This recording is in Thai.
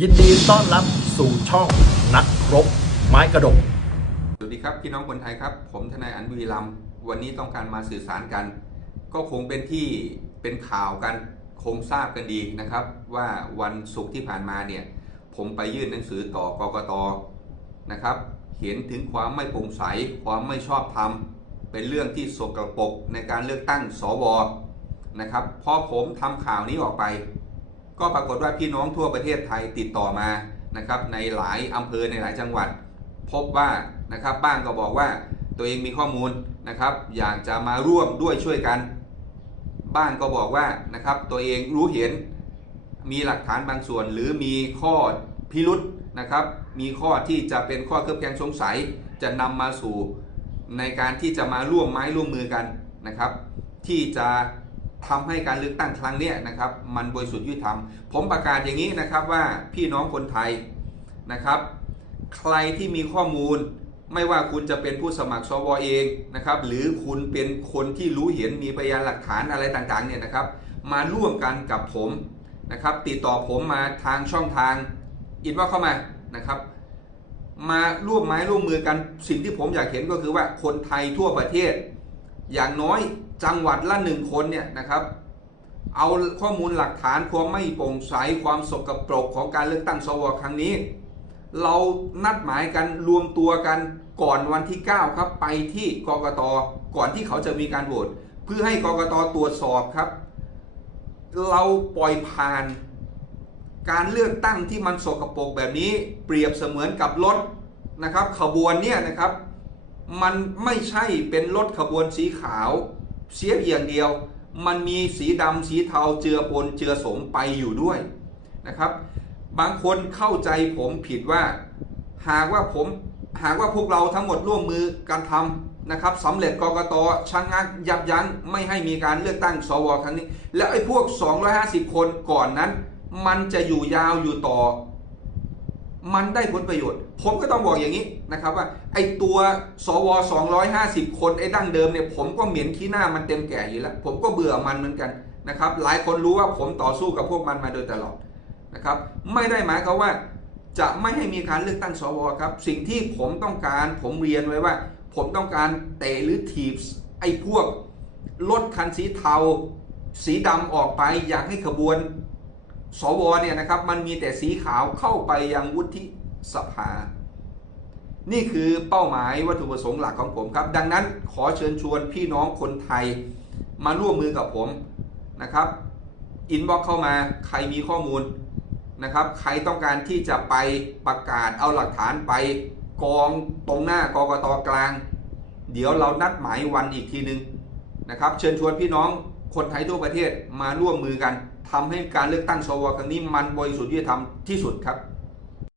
ยินดีต้อนรับสู่ช่องนักรบไม้กระดก สวัสดีครับพี่น้องคนไทยครับ ผมทนายอันบุรีรัมย์วันนี้ต้องการมาสื่อสารกัน ก็คงเป็นที่เป็นข่าวกันคงทราบกันดีนะครับ ว่าวันศุกร์ที่ผ่านมาเนี่ย ผมไปยื่นหนังสือต่อกกตนะครับ เห็นถึงความไม่โปร่งใสความไม่ชอบธรรม เป็นเรื่องที่สกปรกในการเลือกตั้งสวนะครับพอผมทำข่าวนี้ออกไป ก็ปรากฏว่าพี่น้องทั่วประเทศไทยติดต่อมานะครับในหลายอำเภอในหลายจังหวัด พบว่านะครับบ้างก็บอกว่าตัวเองมีข้อมูลนะครับอยากจะมาร่วมด้วยช่วยกัน บ้างก็บอกว่านะครับตัวเองรู้เห็นมีหลักฐานบางส่วน หรือมีข้อพิรุษนะครับมีข้อที่จะเป็นข้อเคลือบแคลงสงสัย จะนำมาสู่ในการที่จะมาร่วมไม้ร่วมมือกันนะครับ ที่จะ ทำให้การเลือกตั้งครั้งนี้นะครับ มันบริสุทธิ์ยุติธรรม ผมประกาศอย่างนี้นะครับว่าพี่น้องคนไทยนะครับ ใครที่มีข้อมูลไม่ว่าคุณจะเป็นผู้สมัครสวเองนะครับ หรือคุณเป็นคนที่รู้เห็นมีพยานหลักฐานอะไรต่างๆเนี่ยนะครับ มาร่วมกันกับผมนะครับ ติดต่อผมมาทางช่องทางอินว่าเข้ามานะครับ มาร่วมไม้ร่วมมือกันสิ่งที่ผมอยากเห็นก็คือว่าคนไทยทั่วประเทศ อย่างน้อยจังหวัดละหนึ่งคนเนี่ยนะครับ เอาข้อมูลหลักฐานความไม่โปร่งใสความสกปรกของการเลือกตั้งสวครั้งนี้ เรานัดหมายกันรวมตัวกันก่อนวันที่ 9 ครับ ไปที่กกตก่อนที่เขาจะมีการโหวตเพื่อให้กกตตรวจสอบครับ เราปล่อยผ่าน การเลือกตั้งที่มันสกปรกแบบนี้ เปรียบเสมือนกับรถนะครับ ขบวนเนี่ยนะครับ มันไม่ใช่เป็นรถขบวนสีขาว เสียอย่างเดียว มันมีสีดำสีเทาเจือปนเจือสมไปอยู่ด้วยนะครับ บางคนเข้าใจผมผิดว่า หากว่าผมหากว่าพวกเราทั้งหมดร่วมมือกันทำนะครับสำเร็จกรกตชะงักยับยั้งไม่ให้มีการเลือกตั้งสวครั้งนี้ แล้วไอ้พวก 250 คนก่อนนั้น มันจะอยู่ยาวอยู่ต่อ มันได้ผลประโยชน์ ผมก็ต้องบอกอย่างนี้นะครับว่าไอ้ตัวสว 250 คนไอ้ดั้งเดิมเนี่ยผมก็เหม็นขี้หน้ามันเต็มแก่อยู่แล้ว ผมก็เบื่อมันเหมือนกันนะครับ หลายคนรู้ว่าผมต่อสู้กับพวกมันมาโดยตลอดนะครับ ไม่ได้หมายความว่าจะไม่ให้มีการเลือกตั้งสวครับ สิ่งที่ผมต้องการผมเรียนไว้ว่า ผมต้องการเตะหรือถีบไอ้พวกรถคันสีเทา สีดำออกไป อยากให้ขบวน สวเนี่ยนะครับมันมีแต่สีขาวเข้าไปยังวุฒิสภา นี่คือเป้าหมายวัตถุประสงค์หลักของผมครับ ดังนั้นขอเชิญชวนพี่น้องคนไทยมาร่วมมือกับผมนะครับอินบ็อกเข้ามาใครมีข้อมูลนะครับ ใครต้องการที่จะไปประกาศเอาหลักฐานไปกองตรงหน้ากกตกลาง เดี๋ยวเรานัดหมายวันอีกทีหนึ่งนะครับ เชิญชวนพี่น้อง คนไทยทั่วประเทศมาร่วมมือกันทำให้การเลือกตั้งสวครั้งนี้มันบริสุทธิ์ยุติธรรมที่สุดครับ